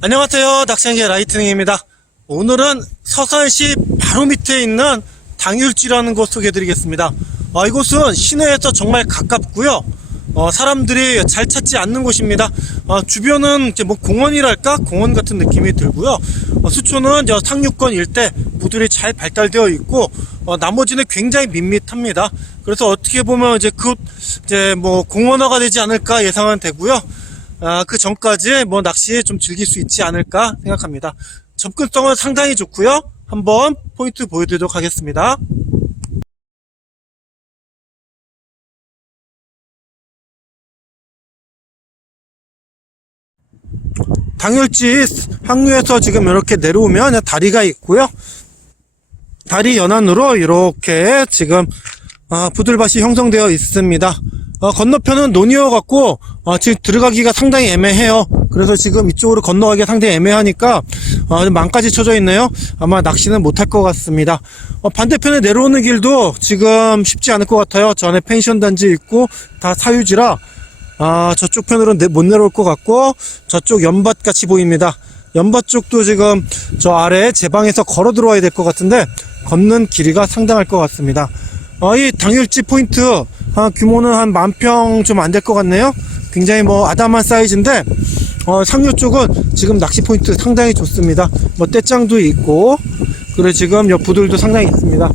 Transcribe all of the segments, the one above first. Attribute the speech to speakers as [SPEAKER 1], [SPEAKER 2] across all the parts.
[SPEAKER 1] 안녕하세요. 낚시한개 라이트닝입니다. 오늘은 서산시 바로 밑에 있는 당일지라는 곳 소개해 드리겠습니다. 아, 이곳은 시내에서 정말 가깝고요. 어, 사람들이 잘 찾지 않는 곳입니다. 어, 주변은 이제 뭐 공원이랄까 공원 같은 느낌이 들고요. 어, 수초는 저 상류권 일대 부들이 잘 발달되어 있고 어, 나머지는 굉장히 밋밋합니다. 그래서 어떻게 보면 이제 그 이제 뭐 공원화가 되지 않을까 예상은 되고요. 아, 그 전까지 뭐 낚시 좀 즐길 수 있지 않을까 생각합니다. 접근성은 상당히 좋고요. 한번 포인트 보여드리도록 하겠습니다. 당일지 항류에서 지금 이렇게 내려오면 다리가 있고요. 다리 연안으로 이렇게 지금 아, 부들밭이 형성되어 있습니다. 어, 건너편은 논이어 갖고 어, 지금 들어가기가 상당히 애매해요. 그래서 지금 이쪽으로 건너가기가 상당히 애매하니까 어, 좀 망까지 쳐져 있네요. 아마 낚시는 못할 것 같습니다. 어, 반대편에 내려오는 길도 지금 쉽지 않을 것 같아요. 전에 펜션 단지 있고 다 사유지라 아, 저쪽 편으로는 내- 못 내려올 것 같고 저쪽 연밭 같이 보입니다. 연밭 쪽도 지금 저 아래 제 방에서 걸어 들어와야 될 것 같은데 걷는 길이가 상당할 것 같습니다. 어, 이 당일지 포인트 아, 규모는 한 만 평 좀 안 될 것 같네요. 굉장히 뭐 아담한 사이즈인데 어, 상류 쪽은 지금 낚시 포인트 상당히 좋습니다. 뭐 떼짱도 있고 그리고 지금 옆부들도 상당히 있습니다.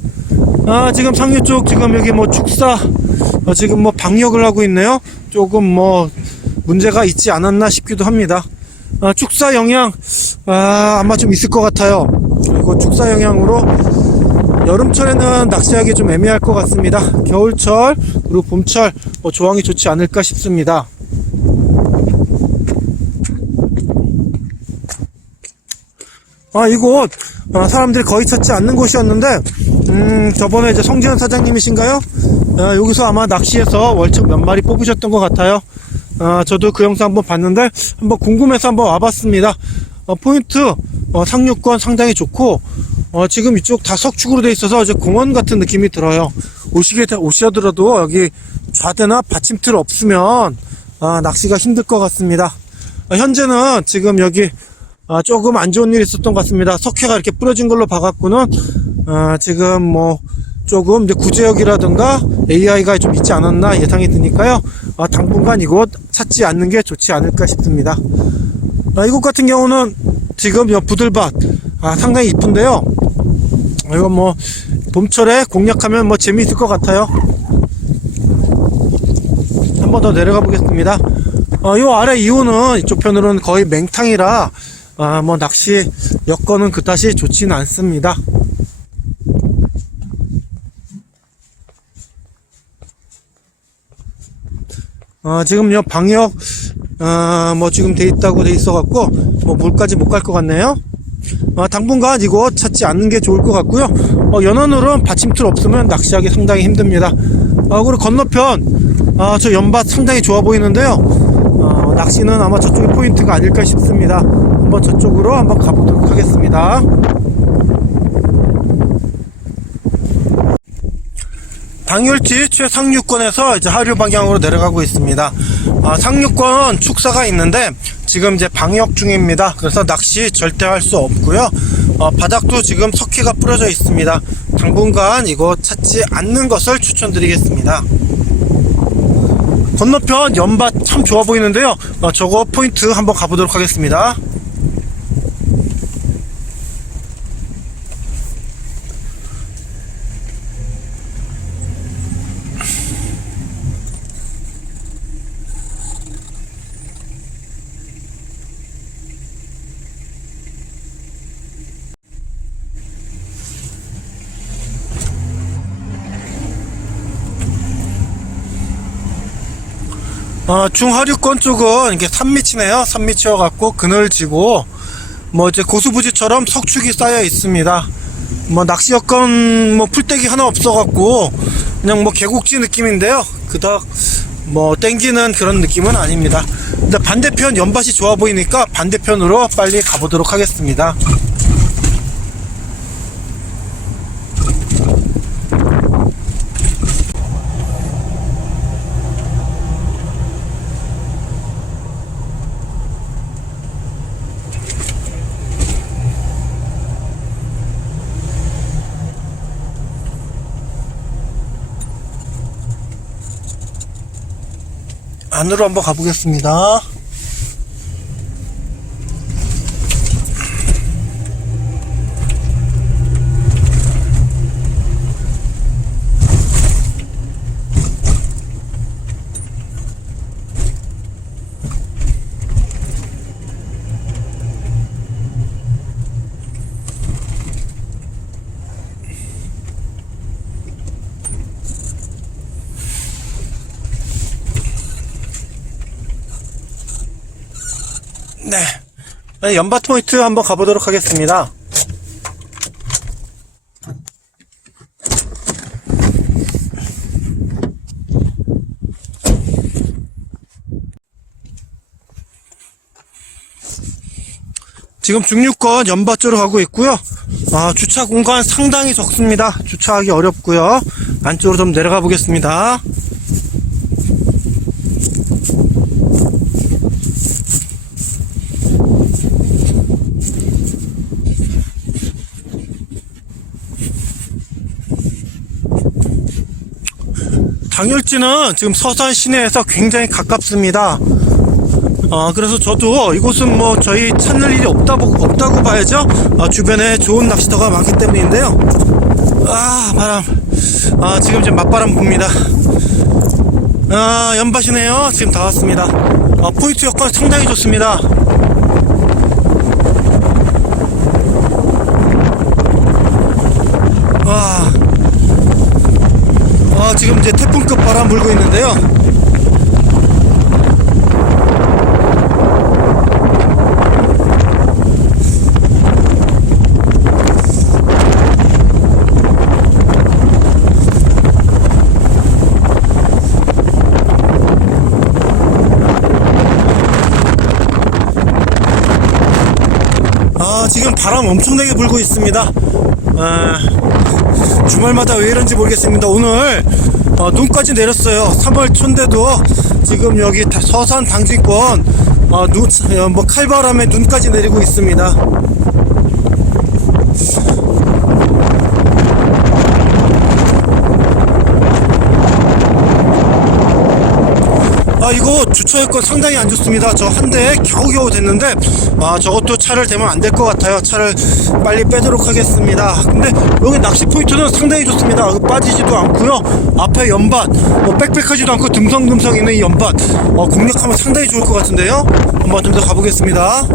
[SPEAKER 1] 아 지금 상류 쪽 지금 여기 뭐 축사 어, 지금 뭐 방역을 하고 있네요. 조금 뭐 문제가 있지 않았나 싶기도 합니다. 아, 축사 영향 아, 아마 좀 있을 것 같아요. 그리고 축사 영향으로 여름철에는 낚시하기 좀 애매할 것 같습니다. 겨울철 그리고 봄철 뭐 조항이 좋지 않을까 싶습니다. 아 이곳 아, 사람들이 거의 찾지 않는 곳이었는데 음 저번에 이제 성지현 사장님이신가요? 아, 여기서 아마 낚시해서 월척 몇 마리 뽑으셨던 것 같아요. 아 저도 그 영상 한번 봤는데 한번 궁금해서 한번 와봤습니다. 어, 포인트 어, 상륙권 상당히 좋고 어, 지금 이쪽 다 석축으로 돼 있어서 이제 공원 같은 느낌이 들어요. 오시게 되- 오시더라도 여기 좌대나 받침틀 없으면 아, 낚시가 힘들 것 같습니다. 아, 현재는 지금 여기 아, 조금 안 좋은 일이 있었던 것 같습니다. 석회가 이렇게 부러진 걸로 봐갖고는 아, 지금 뭐 조금 이제 구제역이라든가 AI가 좀 있지 않았나 예상이 드니까요. 아, 당분간 이곳 찾지 않는 게 좋지 않을까 싶습니다. 아, 이곳 같은 경우는 지금 요 부들밭 아, 상당히 이쁜데요. 이거 뭐 봄철에 공략하면 뭐 재미있을 것 같아요. 한 번 더 내려가 보겠습니다. 어, 요 아래 이호는 이쪽 편으로는 거의 맹탕이라 아, 뭐 낚시 여건은 그다지 좋지는 않습니다. 어, 지금 요 방역 어, 뭐 지금 돼 있다고 돼 있어 갖고 뭐 물까지 못 갈 것 같네요. 어, 당분간 이곳 찾지 않는 게 좋을 것 같고요. 어, 연안으로는 받침틀 없으면 낚시하기 상당히 힘듭니다. 어, 그리고 건너편 아, 저 연밭 상당히 좋아 보이는데요. 어, 낚시는 아마 저쪽이 포인트가 아닐까 싶습니다. 한번 저쪽으로 한번 가보도록 하겠습니다. 당일치 최상류권에서 이제 하류 방향으로 내려가고 있습니다. 아, 상류권 축사가 있는데 지금 이제 방역 중입니다. 그래서 낚시 절대 할 수 없고요. 어, 바닥도 지금 석회가 뿌려져 있습니다. 당분간 이거 찾지 않는 것을 추천드리겠습니다. 건너편 연밭 참 좋아 보이는데요. 어, 저거 포인트 한번 가보도록 하겠습니다. 어, 중하류권 쪽은 이게 산밑이네요. 산밑이어 갖고 그늘지고 뭐 이제 고수부지처럼 석축이 쌓여 있습니다. 뭐 낚시 여건 뭐 풀떼기 하나 없어 갖고 그냥 뭐 계곡지 느낌인데요. 그닥 뭐 땡기는 그런 느낌은 아닙니다. 근데 반대편 연밭이 좋아 보이니까 반대편으로 빨리 가보도록 하겠습니다. 안으로 한번 가보겠습니다. 네. 연바 포인트 한번 가보도록 하겠습니다. 지금 중류권 연바 쪽으로 가고 있고요. 아, 주차 공간 상당히 적습니다. 주차하기 어렵고요. 안쪽으로 좀 내려가 보겠습니다. 당열지는 지금 서산 시내에서 굉장히 가깝습니다. 어, 그래서 저도 이곳은 뭐 저희 찾는 일이 없다고, 없다고 봐야죠. 어, 주변에 좋은 낚시터가 많기 때문인데요. 아, 바람. 아, 지금 이제 맞바람 붑니다. 아, 연밭이네요. 지금 다 왔습니다. 어, 포인트 여건 상당히 좋습니다. 와. 아, 지금 이제 바람 불고 있는데요. 아, 지금 바람 엄청나게 불고 있습니다. 아, 주말마다 왜 이런지 모르겠습니다. 오늘 어, 눈까지 내렸어요. 3월 초인데도 지금 여기 다- 서산 당지권 어, 눈, 어, 뭐 칼바람에 눈까지 내리고 있습니다. 아 이거 주차 여건 상당히 안 좋습니다. 저 한 대 겨우겨우 됐는데 아 저것도 차를 대면 안 될 것 같아요. 차를 빨리 빼도록 하겠습니다. 근데 여기 낚시 포인트는 상당히 좋습니다. 여기 빠지지도 않고요. 앞에 연밭 뭐 빽빽하지도 않고 듬성듬성 있는 이 연밭. 어, 공략하면 상당히 좋을 것 같은데요? 한번 좀 더 가보겠습니다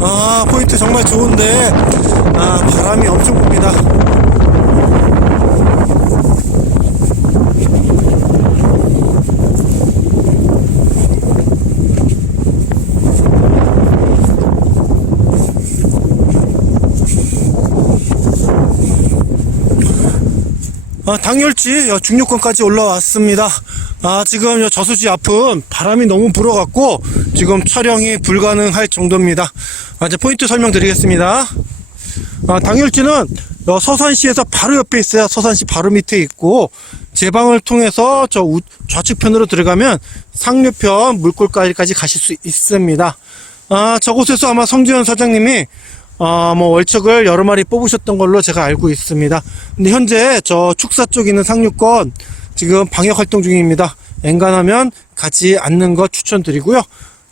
[SPEAKER 1] 아 포인트 정말 좋은데 아 바람이 엄청 붑니다 아, 당열지 여 중류권까지 올라왔습니다. 아, 지금 여 저수지 앞은 바람이 너무 불어갖고 지금 촬영이 불가능할 정도입니다. 아, 이제 포인트 설명드리겠습니다. 아, 당열지는 여 서산시에서 바로 옆에 있어요. 서산시 바로 밑에 있고 제방을 통해서 저 우- 좌측편으로 들어가면 상류편 물골까지 가실 수 있습니다. 아, 저곳에서 아마 성지현 사장님이 아, 뭐 월척을 여러 마리 뽑으셨던 걸로 제가 알고 있습니다. 근데 현재 저 축사 쪽에 있는 상류권 지금 방역 활동 중입니다. 엔간하면 가지 않는 것 추천드리고요.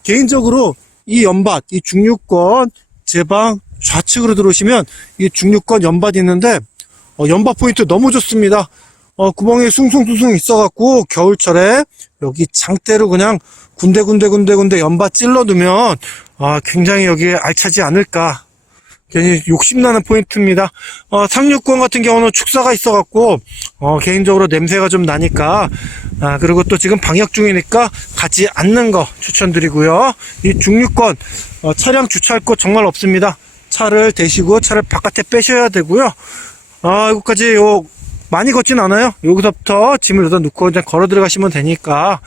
[SPEAKER 1] 개인적으로 이 연밭, 이 중류권 제방 좌측으로 들어오시면 이 중류권 연밭 있는데 어, 연밭 포인트 너무 좋습니다. 어, 구멍이 숭숭숭숭 있어갖고 겨울철에 여기 장대로 그냥 군데군데군데군데 연밭 찔러두면 아, 굉장히 여기 알차지 않을까 괜히 욕심나는 포인트입니다. 어, 상류권 같은 경우는 축사가 있어갖고, 어, 개인적으로 냄새가 좀 나니까, 아, 그리고 또 지금 방역 중이니까 가지 않는 거 추천드리고요. 이 중류권, 어, 차량 주차할 곳 정말 없습니다. 차를 대시고 차를 바깥에 빼셔야 되고요. 아, 이것까지 요 많이 걷진 않아요. 여기서부터 짐을 여기다 놓고 그냥 걸어 들어가시면 되니까 어,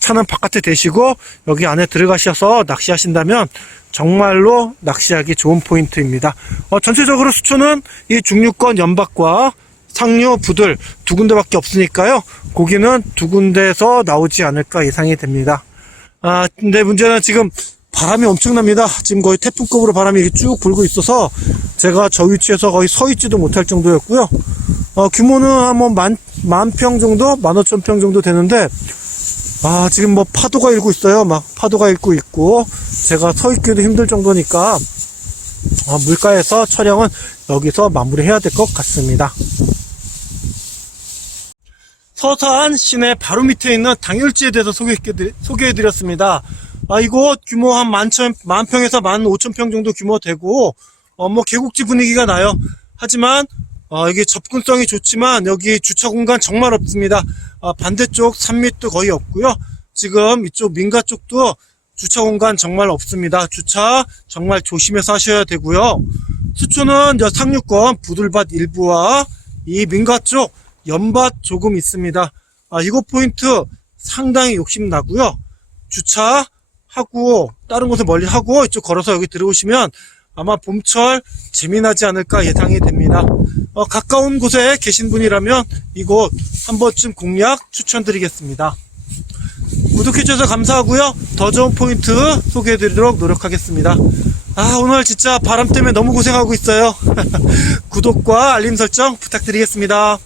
[SPEAKER 1] 차는 바깥에 대시고 여기 안에 들어가셔서 낚시하신다면 정말로 낚시하기 좋은 포인트입니다. 어, 전체적으로 수초는 이 중류권 연박과 상류 부들 두 군데밖에 없으니까요. 고기는 두 군데에서 나오지 않을까 예상이 됩니다. 아, 근데 문제는 지금 바람이 엄청납니다. 지금 거의 태풍급으로 바람이 쭉 불고 있어서 제가 저 위치에서 거의 서 있지도 못할 정도였고요. 어, 규모는 한뭐 만, 만 평 정도? 만 오천 평 정도 되는데, 아, 지금 뭐 파도가 일고 있어요. 막 파도가 일고 있고, 제가 서 있기도 힘들 정도니까, 어, 물가에서 촬영은 여기서 마무리해야 될 것 같습니다. 서산 시내 바로 밑에 있는 당일지에 대해서 소개해 드렸 습니다. 아, 이곳 규모 한 만천, 만 평에서 만 오천 평 정도 규모 되고, 어, 뭐, 계곡지 분위기가 나요. 하지만, 어, 이게 접근성이 좋지만, 여기 주차 공간 정말 없습니다. 아, 반대쪽 산밑도 거의 없고요 지금 이쪽 민가 쪽도 주차 공간 정말 없습니다. 주차 정말 조심해서 하셔야 되고요. 수초는 저 상류권 부들밭 일부와 이 민가 쪽 연밭 조금 있습니다. 아, 이곳 포인트 상당히 욕심 나고요. 주차 하고 다른 곳에 멀리 하고 이쪽 걸어서 여기 들어오시면 아마 봄철 재미나지 않을까 예상이 됩니다. 어, 가까운 곳에 계신 분이라면 이곳 한 번쯤 공략 추천드리겠습니다. 구독해주셔서 감사하고요. 더 좋은 포인트 소개해드리도록 노력하겠습니다. 아 오늘 진짜 바람 때문에 너무 고생하고 있어요. 구독과 알림 설정 부탁드리겠습니다.